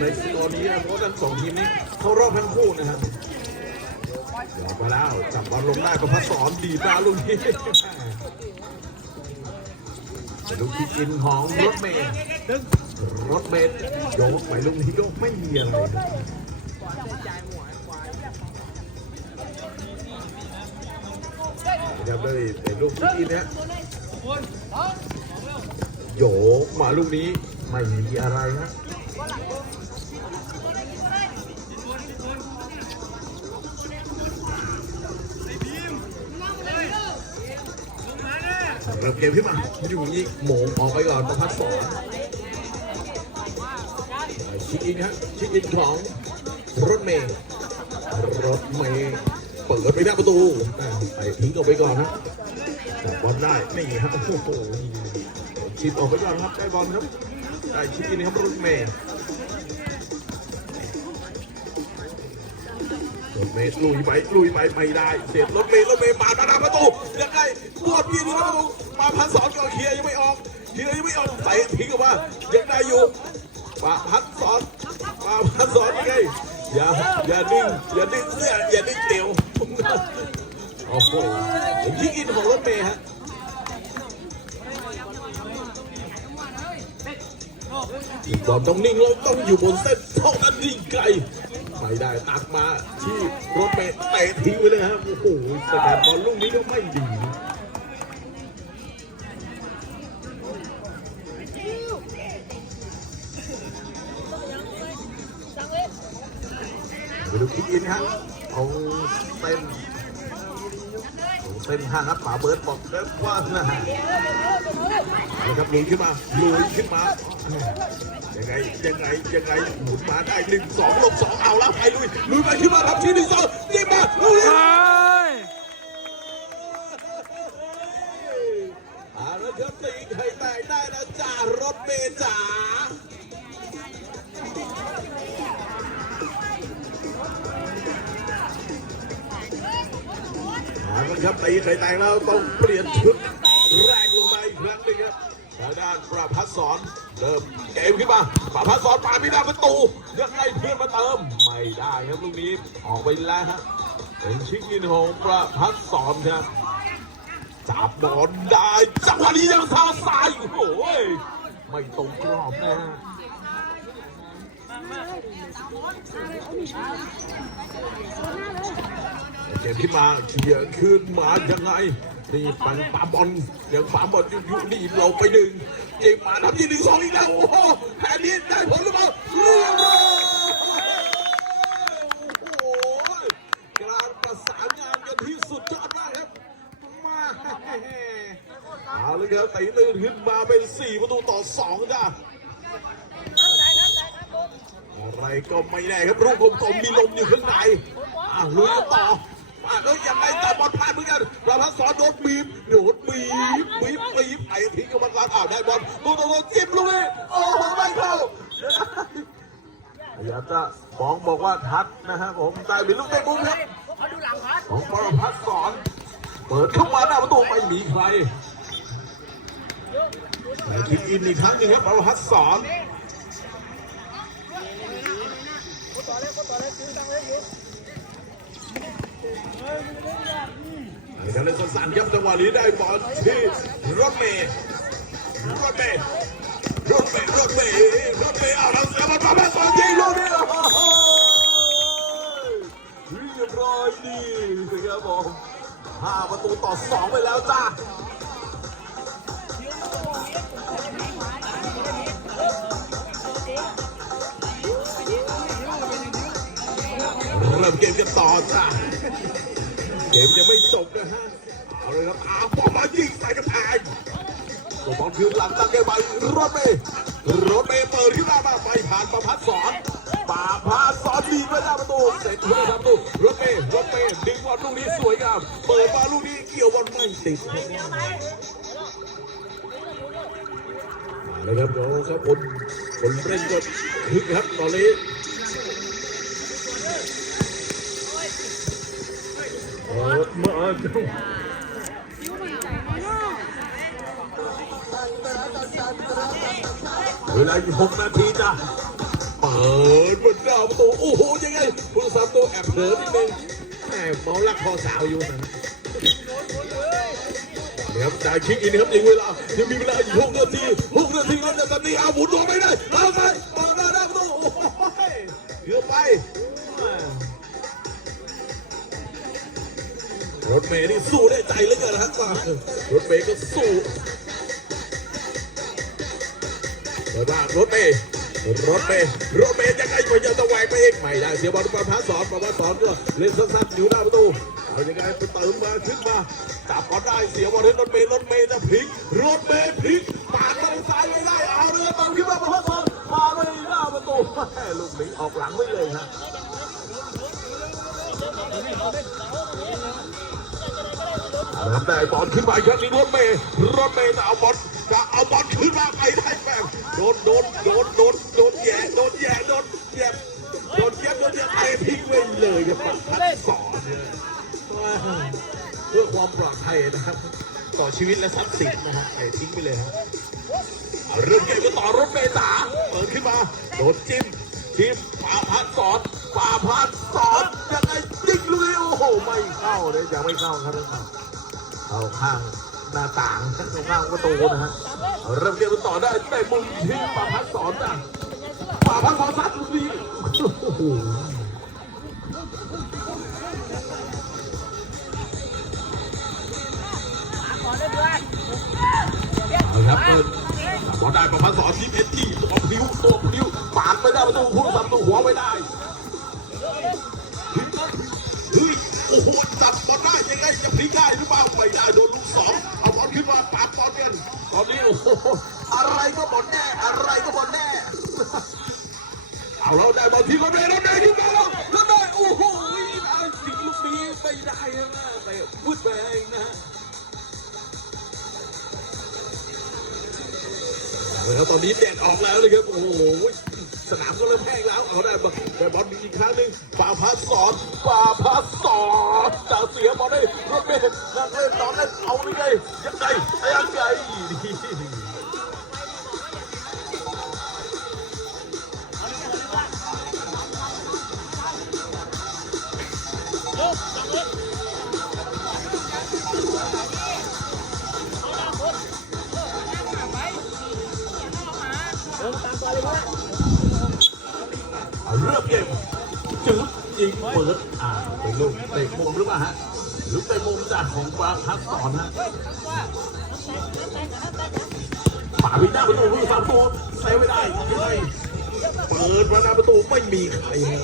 ในสกอร์นี้นะเพราะทั้งสองทีมนี้เข้ารอบทั้งคู่นะครับเดี๋ยวมาแล้วจับบอลลงได้ประพัดสอนดีดมาลูกนี้ลูกที่กินของรถเมย์รถเมย์โยกไปลูกนี้ก็ไม่มีอะไรนะครับได้เป็นลูกที่กินนะโยกมาลูกนี้ไม่มีอะไรนะ เริ่มเกมขึ้นมาอยู่นี่โหมงออกไปก่อนประพัดสอนชิคอินฮะชิคอินของรถเมย์รถเมย์เปิดไปหน้าประตูใส่ทิ้งออกไปก่อนนะจับบอลได้นี่ฮะโอ้โหชิดออกไปก่อนครับได้บอลครับได้ชิคอินครับรถเมย์ เมย์ลุยไปลุยไปไม่ได้ เสียรถเมย์รถเมย์ปาดมาหน้าประตูยังไงบอลพี่นี่ครับประตูมาพันสอนก่อนเคลียร์ยังไม่ออกเคลียร์ยังไม่ออกใส่ทิ้งออกมายังได้อยู่มาพันสอนมาพันสอนยังไงอย่าอย่านิ่งอย่านิ่งอย่าอย่านิ่งเดียวโอ้โหผมยิงอินของรถเมย์ฮะบอลต้องนิ่งแล้วต้องอยู่บนเส้นเท่านั้นนิ่งไกล ไม่ได้ตักมาที่รถเมย์เตะทิ้งไปเลยครับโอ้โหสกัดบอลลูกนี้ก็ไม่ดีไปดูคิดอินฮะเอาเต็ม เอาเส้นห้างครับป๋าเบิร์ดบอกเลิกว่านะฮะนะครับลุยขึ้นมาลุยขึ้นมายังไงยังไงยังไงหมุนมาได้หนึ่งสองลบสองเอาแล้วไปลุยลุยไปขึ้นมาทำที่หนึ่งสองยิงมาลุย ครับตีไข่แตกแล้วต้องเปลี่ยนชุดแรกลงมาอีกครั้งหนึงครับทางด้านประพัฒสอนเริ่มเกมขึ้นมาประพัฒสอนปาไม่ได้ประตูยังไงเพื่อนมาเติมไม่ได้ครับลูกนี้ออกไปแล้วฮะเป็นชิคกินของประพัฒสอนครับจับบอลได้จังหวะนี้ยังทางซ้ายโอ้โหไม่ตรงกรอบนะฮะ เกมที่มาเขี่ยขึ้นมายังไงนี่ปังปาบอลยังปาบอลอยู่อยู่นี่เราไปหนึ่งเจมมาทำที่หนึ่งสองอีกแล้วโอ้โหแผนนี้ได้ผลหรือเปล่าเรียบร้อยโอ้โหการประสานงานกันที่สุดยอดมากครับมาเอาเลยครับไตีตื่นขึ้นมาเป็นสี่ประตูต่อสองจ้าอะไรก็ไม่แน่ครับลูกกลมๆมีลมอยู่ข้างในอะลุยต่อ อะแล้วยังไงต่อบอลพลาดเหมือนกันประพัฒสอนโดนบีบโดนบีบบีบบีบไอ้ทิ้งกับมันวางอ้าวได้บอลตัวตัวตัวจิ้มลูกนี้โอ้โหไม่เข้าพยายามจะมองบอกว่าทัดนะฮะผมได้เป็นลูกเตะมุมครับของประพัฒสอนเปิดเข้ามาหน้าประตูไม่มีใครคิดอินอีกครั้งหนึงครับประพัฒสอน เดี๋ยวเล่นสั้นๆครับจังหวะนี้ได้บอลที่รถเมย์รถเมย์รถเมย์รถเมย์รถเมย์เอาแล้วเสียบอลมาแบบสองยิงลูกนี้โอ้โหเรียบร้อยดีนะครับผมห้าประตูต่อสองไปแล้วจ้า ริ่มเกมกันต่อจ้าเกมยังไม่จบนะฮะ เอาเลยครับอาบอลมายิงใส่กระแพงตัวบอลคืนหลังตั้งเกมไปรถเมย์รถเมย์เปิดขึ้นมามาไปผ่านประพัดสอนป่าพาสอนดีไปหน้าประตูเสร็จทุกประตูรถเมย์รถเมย์ดึงบอลลูกนี้สวยงามเปิดมาลูกนี้เกี่ยวบอลไม่ติดมาแล้วครับน้องครับคนคนเล่นก็คึกครับตอนนี้ เวลาอีกหกนาทีจ้ะเปิอกประตูโอ้โหยังไงผู้รักษาประตูแอบเผลอนิดนึงแหมเมาลักคอสาวอยู่นะเดี๋ยวจ่ายคิกอินครับยังเวลายังมีเวลาอีกหกนาทีหกนาทีแล้วจะตัดนี้เอาหมุนตัวไม่ได้เอาไปเปิดหน้าหน้ประตูโอ้ยเกือบไป รถเมย์นี่สู้ได้ใจเหลือเกินนะครับว่ารถเมย์ก็สู้เปิดบ้านรถเมย์รถเมย์รถเมย์ยังไงพยายามจะแหวกไปเองไม่ได้เสียบอลประพัดสอนประพัดสอนก็เล่นสั้นๆอยู่หน้าประตูเอายังไงไปเติมมาขึ้นมาจับก็ได้เสียบอลให้รถเมย์รถเมย์จะพลิกรถเมย์พลิกปาดไปซ้ายไม่ได้เอาเรือตามขึ้นมาประพัดสอนมาไม่ได้หน้าประตูแม่ลูกนี้ออกหลังไปเลยฮะ เริ่มได้บอลขึ้นมาครั้งหนึงรถเมย์รถเมย์จะเอาบอลจะเอาบอลขึ้นมาไปได้แฟมโดนโดนโดนโดนโดนแย่โดนแย่โดนแย่โดนแย่โดนแย่เตะทิ้งไปเลยครับปัดสอนเพื่อความปลอดภัยนะครับ ต่อชีวิตและทรัพย์สินนะครับเตะทิ้งไปเลยครับเรื่องเกมก็ต่อรถเมย์จ๋าเปิดขึ้นมาโดนจิ้มจิ้มปาพัดสอนปาพัดสอนยังไงยิงลุยโอ้โหไม่เข้าเลยยังไม่เข้าครับท่านผู้ชม เข้าข้างหน้าต่างข้างข้างประตูนะฮะเอาเริ่มเกมกันต่อได้แต่มุมที่ปาพัดสอนจ้ะปาพัดสอนซัดลูกนี้โอ้โหเอาครับเปิดบอลได้ปาพัดสอนทีมเอ็นทีตัวพลิ้วตัวพลิ้วปาดไม่ได้ประตูพุ่งสับตัวหัวไม่ได้ โอ้โหจับบอลได้ยังไงจะพลิกได้หรือเปล่าไม่ได้โดนลูกสองเอาบอลขึ้นมาปาบอลกันตอนนี้โอ้โหอะไรก็บอลแน่อะไรก็บอลแน่เอาเราได้บอลที่รถเมย์รถเมย์ขึ้นมาแล้วรถเมย์โอ้โหเอาสิลูกนี้ไม่ได้นะไปพูดไปเองนะแล้วตอนนี้แดดออกแล้วเลยครับโอ้โห สนามก็เริ่มแห้งแล้วเอาได้บอลได้บอลอีกครั้งหนึ่งป่าพัสสอนป่าพัสสอนจะเสียบอลได้รถเมย์นั่งเล่นตอนเล่นเอายังไงยังไงยังไงเอา เริ่มเกมจืดยิงเปิดอ่าเป็นลูกเตะมุมหรือเปล่าฮะลูกเตะมุมจากของป่าพัสสอนะป่าวินาประตูผู้สามตัวเซไม่ได้ยังไงเปิดมาหน้าประตูไม่มีใครฮะ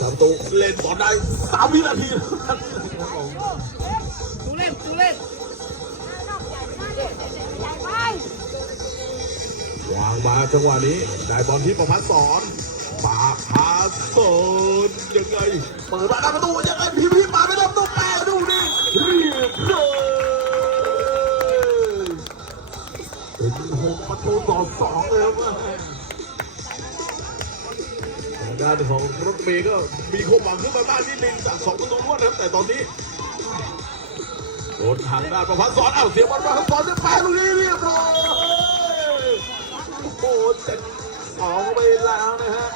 สามตัวเล่นบอลได้สามวินาทีตูเล่นตูเล่น วางมาจังหวะนี้ ได้บอลที่ประพัฒสอนปาพาสอนยังไง เปิดมาหน้าประตูยังไงพี่พี่มาไม่ได้ประตูแปะดูนี่เรียบร้อยเป็นหกประตูต่อสองเลยครับทาด้านของรถเมย์ก็มีความหวังขึ้นมาบ้างนิดนึงจากสองประตูรวดนะครับแต่ตอนนี้โดนทางด้านประพัฒสอนเอ้าเสียบอลประพัฒสอนจะแปะลูกนี้เรียบร้อย อ้เจ็ดสองไปแล้วนะฮะ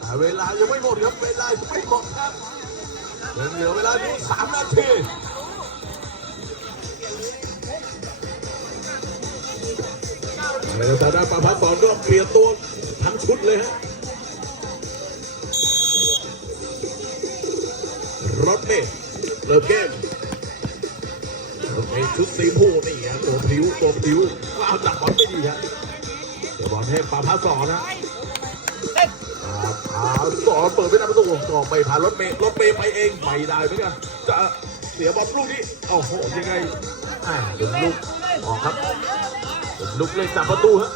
แต่เวลายังไม่หมดครับ เวลายังไม่หมดครับยังเหลือเวลานี้สามนาทีในสถานะประพัฒสอนก็เปลี่ยนตัวทั้งชุดเลยฮะรถเมย์เริ่มเกม ไอ้ชุดสีผู้นี่ฮะตัวผิวตัวผิวว้าจับบอลไม่ดีฮะเดี๋ยวบอลให้ปาพาสอนนะปาพาสอนเปิดไม่ได้ประตูก็ไม่ผ่านรถเมย์รถเมย์ไปเองไม่ได้เหมือนกันจะเสียบอลลูกนี้โอ้โหยังไงอ่าเป็นลูกออกครับเป็นลูกเล่นจับประตูฮะ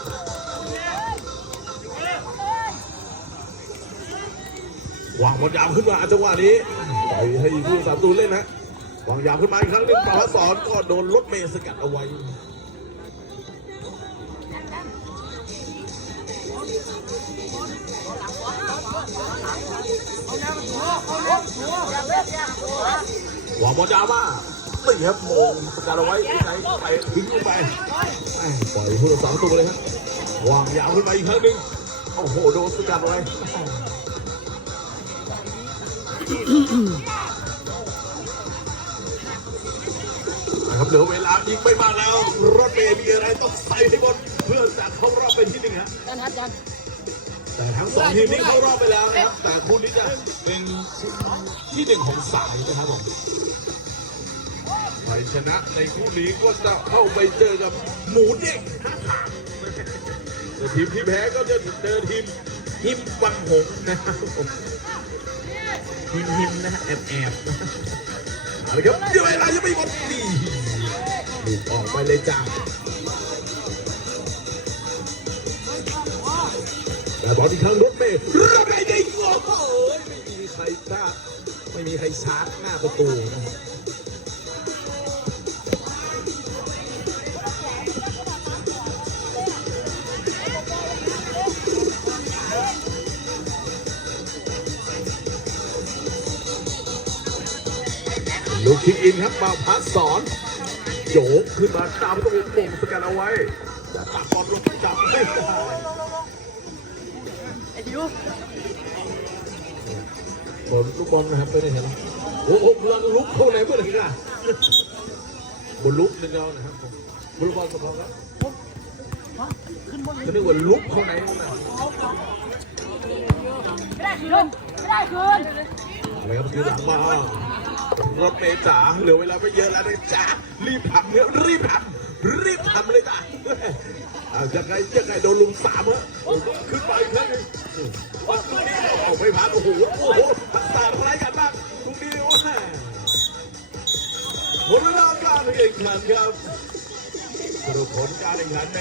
วางบอลยาวขึ้นมาจังหวะนี้ปล่อยให้ผู้สามตูเล่นนะ วางยาวขึ้นมาอีกครั้งหนึ่งปาสอนก็โดนรถเมย์สกัดเอาไว้วางบอลยาวมาตีครับโมงสกัดเอาไว้ยังไงไปทิ้งลงไปปล่อยผู้รักษาประตูเลยครับวางยาวขึ้นไปอีกครั้งหนึ่งโอ้โหโดนสกัดเอาไว้ เหลือเวลาอีกไม่มากแล้ว รถเมย์มีอะไรต้องใส่ให้หมดเพื่อจะเข้ารอบเป็นที่หนึ่งฮะยันฮัดยันแต่ทั้งสองทีมนี้เข้ารอบไปแล้วนะครับ แต่คู่นี้จะเป็นที่หนึ่งของสายนะครับผมใครชนะในคู่นี้ก็จะเข้าไปเจอกับหมูเด้งท่าทางแต่ทีมที่แพ้ก็จะเจอทีมหิมวังหงส์นะครับผมหิมหิมนะฮะแอบแอบนะเอาละครับเดี๋ยวเวลายังไม่หมดนี่ ลูกออกไปเลยจ้าแต่บอลอีกครั้งรถเมย์รถเมย์ยิงโอ้โหไม่มีใครกล้าไม่มีใครชาร์จหน้าประตูนะลูกคิกอินครับมาพัสสอน โยกขึ้นมาตามประตูโป่งสกัดเอาไว้จะตัดบอลลงจับไม่ได้ไอ้ดิวบอลลูกบอลนะครับไม่ได้เห็นโอ้โหกำลังลุกเข้าไหนเมื่อไหร่กันบนลุกนึงแล้วนะครับผมบอลบอลสปองครับขึ้นบนก็นึกว่าลุกเข้าไหนนะไม่ได้คืนไม่ได้คืนอะไรครับคือหลังมา รถเมย์จ๋าเหลือเวลาไม่เยอะแล้วนะจ๋ารีบทำเนี่ยรีบทำรีบทำเลยจ้ะอาจะไงจะไงโดนลุงสามฮะโอ้โหขึ้นไปอีกครั้งหนึงวันนี้เอาไม่ผ่านโอ้โหโอ้โหทักษะอะไรกันบ้างตรงนี้โอ้โหหมดเวลาการแข่งขันครับสรุปผลการแข่งขันใน